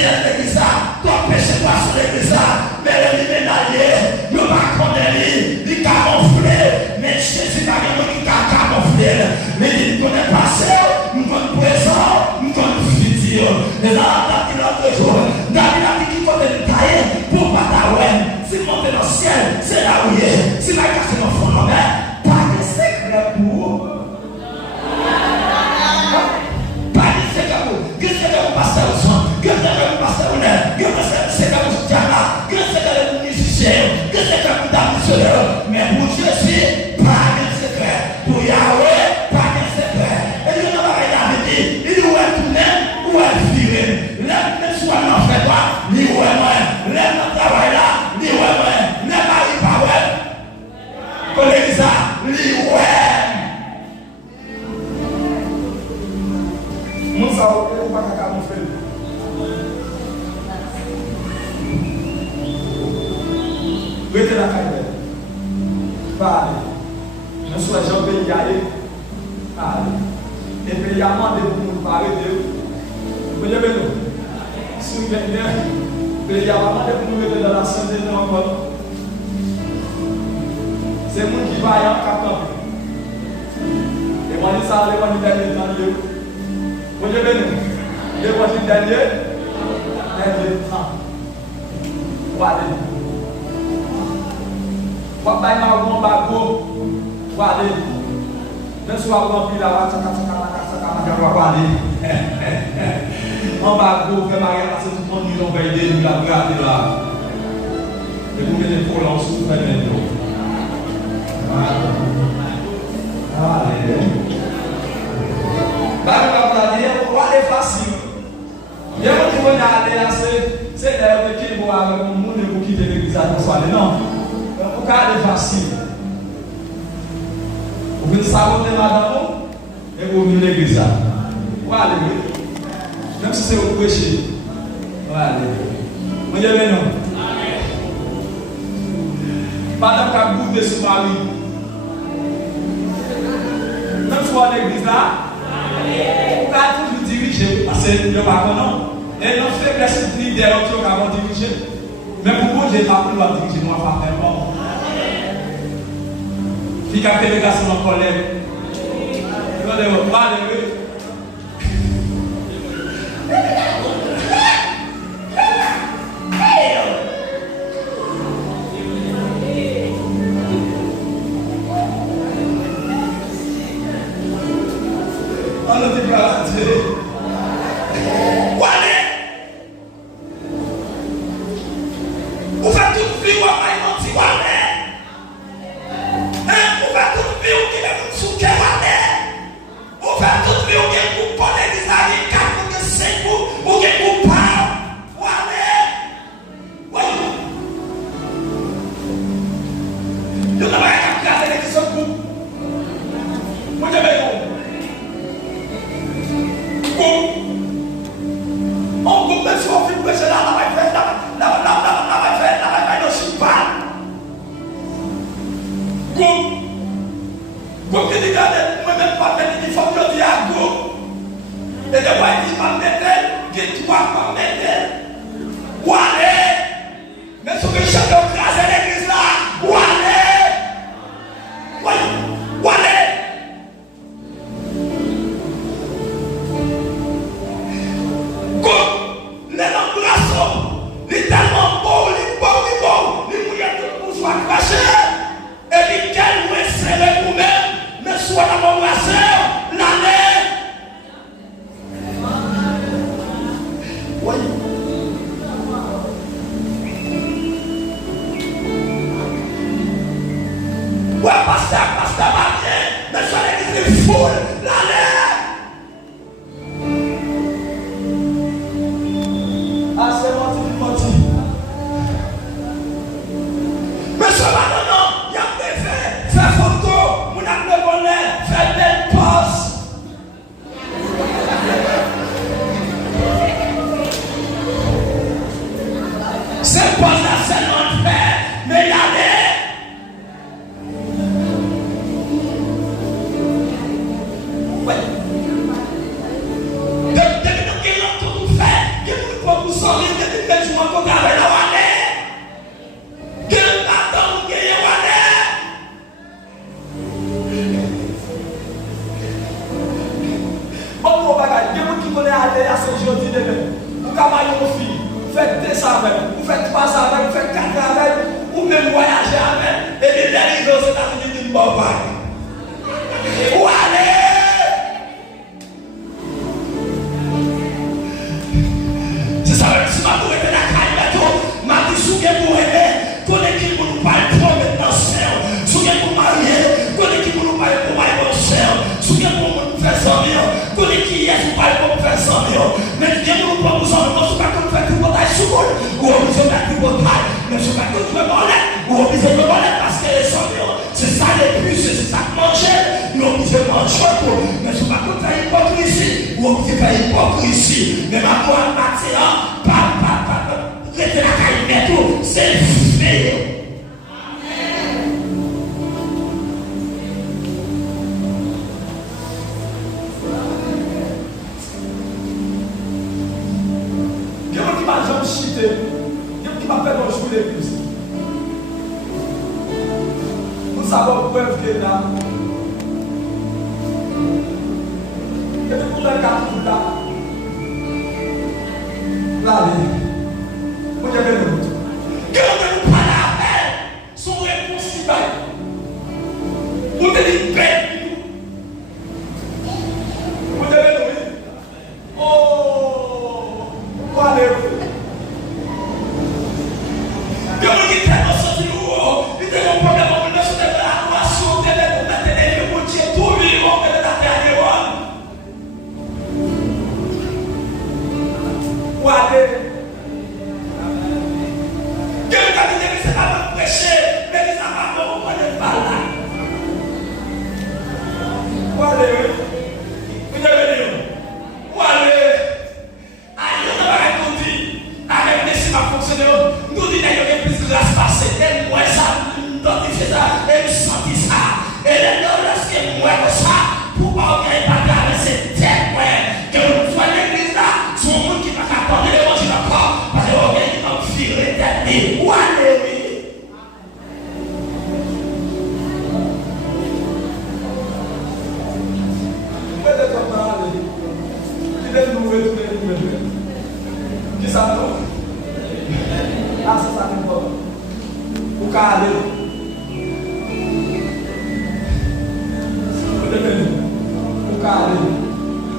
Seigneur de l'église, ton péché pas sur l'église, mais le médaillé, il ne va pas connaître, il camouflé, mais Jésus n'a rien qui camouflé, mais il connaît passé, il connaît présent, il connaît futur. Et là, David a toujours, David a dit qu'il faut te tailler pour pas t'avoir. Si monter dans le ciel, c'est là où il est. Si la casse dans le fond, pas de secret pour. Pas de secret pour. Que c'est que vous passez au son, que c'est que vous passez au nez, que c'est que vous diamant, que c'est que vous musicien, que c'est que vous dansez. Mais pour Jésus, pas de secret. Pour Yahweh, pas de secret. Et Dieu n'a pas regardé, il dit où est tout même, où est viré. L'homme ne soit non fait quoi, ni où est moi. L'homme ne travaille là, ni où est moi. L'homme n'arrive pas ouais. Pour l'église, ni où est. Nous savons que nous ne pouvons pas camoufler. Mettez la caille. Parlez. Nous sommes gens pays y aller. Parlez. Et puis, pour nous parler de vous. Vous voyez, si vous êtes bien, il y a vraiment pour nous mettre dans la santé de notre. C'est nous qui va y avoir 4 ans. Et moi, je dis ça, les mois dernier, dans le vous voyez, les mois dernier, temps. Voilà. Vous avez un bon bateau. Voilà. Le soir, vous avez la voiture, on va go faire mariage parce que tout le monde nous a aidé, nous l'a regardé là. Et vous mettez pour l'en sous, vous allez mettre. Bah, on va dire, on va aller facile. Bien, quand on va aller là, c'est d'ailleurs qui vont avec le monde et vous quitter l'église à nous soir. Non, on va aller facile. Vous venez saboter madame et vous venez l'église. Vous allez. Même si c'est au péché. Voilà. Vous voyez maintenant. Madame qui a goûté sur Marie. Même si vous allez à l'église là, vous allez toujours diriger. Parce que vous n'avez pas connaître. Et non faiblesse de leader qui va diriger. Mais pour vous, je n'ai pas pu diriger. Moi, pas vraiment. Qui a fait les garçons en colère. Vous allez vous parler. aller à Saint-Jean demain. Vous travaillez vos filles, vous faites 2 avec, vous faites 3 avec, vous faites 4 avec, ou même voyager avec, et puis l'arrivée aux États-Unis d'une bonne vague. Où aller? C'est ça, si ma boue était la caille, ma vie souviens pour aimer, connaît qui vous nous parle pour maintenant, souviens pour marier, connaît qui vous nous parle pour marier mon cher, souviens pour nous faire sortir, connaît qui est vous parle pour faire sortir, mais qui nous pas vous en nous pas comme faire tout votre seconde, ou obligé de mettre votre taille, mais je pas que tu veux parler, ou obligé de parler parce que les sortir, c'est ça les plus, c'est ça que manger, nous obligé de manger pour, mais je pas que faire hypocrisie, ou obligé de faire hypocrisie, mais ma voix matière, restez la caille, mais tout, c'est fait. Qui m'appelle dans le jour de plus. Nous savons preuve que là. Et puis pour le cas là. Là, vous avez le doute. Que nous pas la paix. Son réponse si bas. Vous avez une paix. Vous avez le doute. Oh, allez.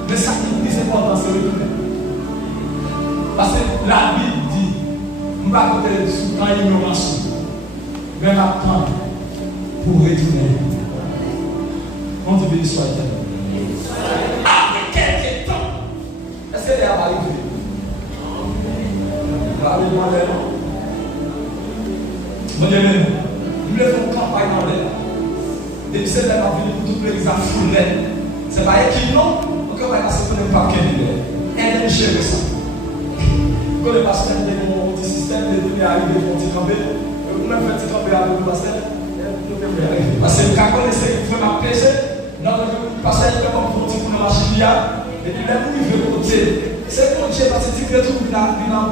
Mais ça qui est plus important, c'est le parce que la Bible dit, on va côté sous dans l'ignorance, mais attendre pour retourner. On te bénisse soit éternel. Après quelques temps, est-ce qu'elle est arrivée? La Bible m'a dit non. Mon Dieu, nous faisons campagne dans l'air. Depuis cette année, on venu pour toute l'église à fouler. C'est pas elle qui non, on va passer pour ne pas qu'elle vienne. Elle est chez ça. Quand le pasteur a un petit système, il est arrivé pour petit campé. On a fait un petit campé avec le pasteur. Parce que quand on essaie de faire ma pêche, notre pasteur est comme pour petit pour la machine. Et puis là, où il veut côté. C'est bon Dieu, parce que si tu veux tout, il a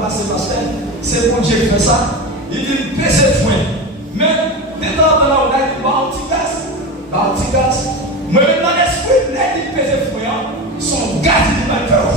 passé pasteur. C'est bon Dieu qui fait ça. Il dit pêche le foin. Mais, dedans, on a dit, petit gaz. Mais dans l'esprit, les qui pèsent le foin, son gaz qui va faire.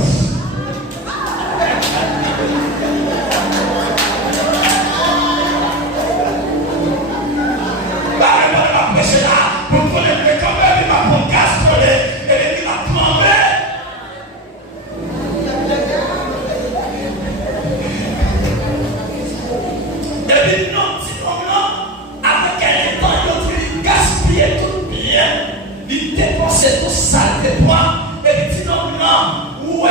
C'est tout ça, et puis petit non, où est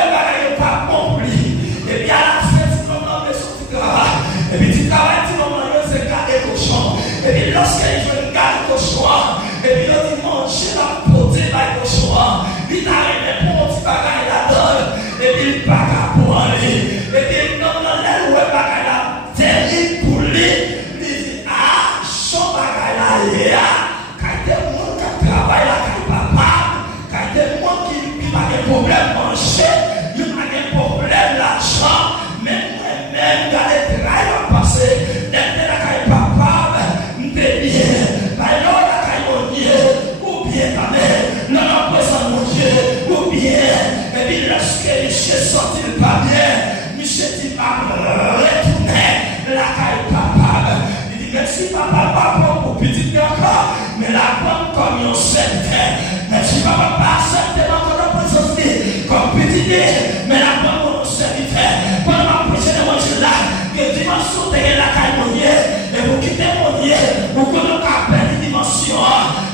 pas compris. Et puis à la fin, petit non, mais sur le travail. Et puis tu travailles, petit non, c'est garder cochon. Et puis lorsqu'il veut garder cochon, et puis il dit manger la potée par cochon. Il arrive pour un petit bagage là-dedans. Et puis il pas qu'à prendre. Et puis non, là, où est bagage là, terrible pour lui. Il dit, ah, son bagage là, quand il y a un monde qui travaille là, problème manger, il n'y a pas de problème l'argent, mais moi-même, dans les travail à passer, d'être la caille papa, m'était bien, alors la caille mon Dieu, ou bien ta mère, non, non, présent mon Dieu, ou bien, et puis lorsque les choses senti pas bien. Monsieur dit, retourner la caille papa. Il dit, merci papa, papa, pour petit encore. Mais la pomme comme un secteur. Merci papa, pas certainement qu'on a présenté comme petit dé. Mais la pomme comme un serviteur. Pendant ma prochaine moitié là, que dimension de la caille mon Dieu. Et vous quittez mon Dieu. Vous connaissez à peine dimension.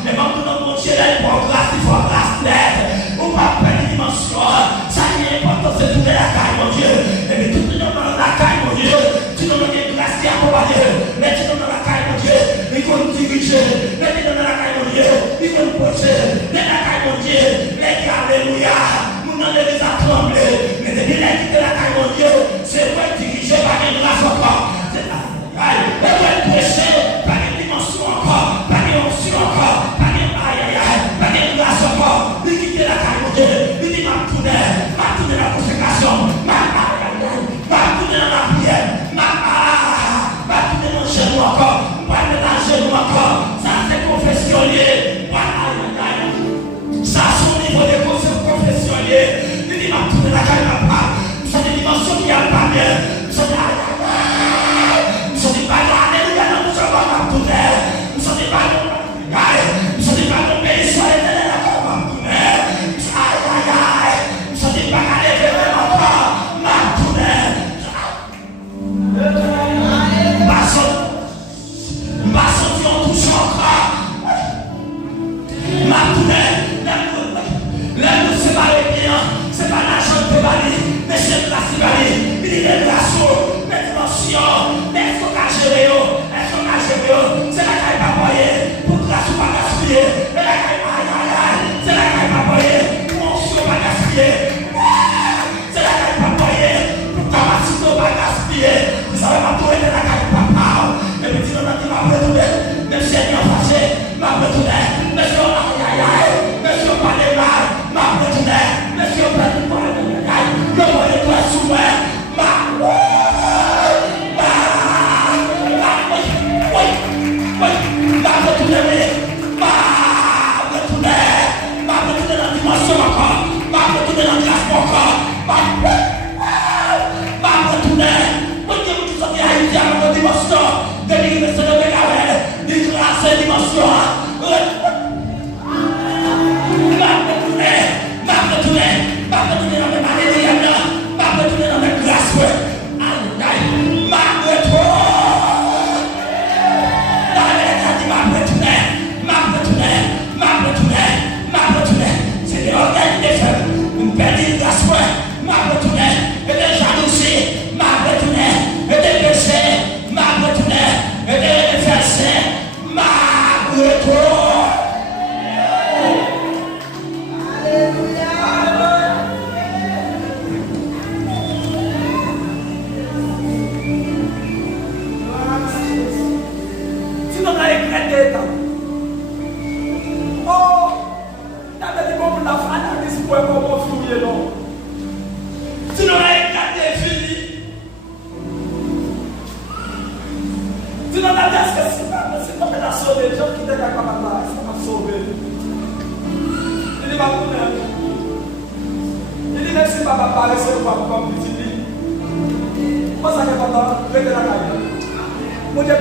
Mais maintenant, mon Dieu, là, il faut grâce, tête. Ou pas peine dimension. Ça qui est important, c'est trouver la caille, mon Dieu. Et puis tout le monde dans la caille, mon Dieu. Tu nous donnes une grâce qui accompagne. Mais tu nous donnes la caille, mon Dieu. Il faut nous diriger. Mais tu nous donnes la caille, mon Dieu. Il faut nous poser. Mais la caille, mon Dieu. Mais alléluia. Nous n'en devons pas trembler. Mais depuis la quitter la caille, mon Dieu, c'est vrai diriger par une grâce encore. C'est la caille. Et ouais, prêcher par une dimension encore. Par une onction encore. Par une par une grâce encore. Il quitte la caille, mon Dieu. Il dit ma tournée la consécration. Ma tournée dans la prière. Ma tournée dans le genou encore. Ma tournée dans le genou encore. Ça c'est confessionnel. Ça c'est au niveau des confessionnels. Il dit ma tournée la caille, papa. C'est des dimensions qui a pas bien. Nous sommes pas là. Alléluia. Nous sommes pas ma tournée. Nous sommes pas là. Nous sommes pas dans le pays. Soyez là. Mon Dieu,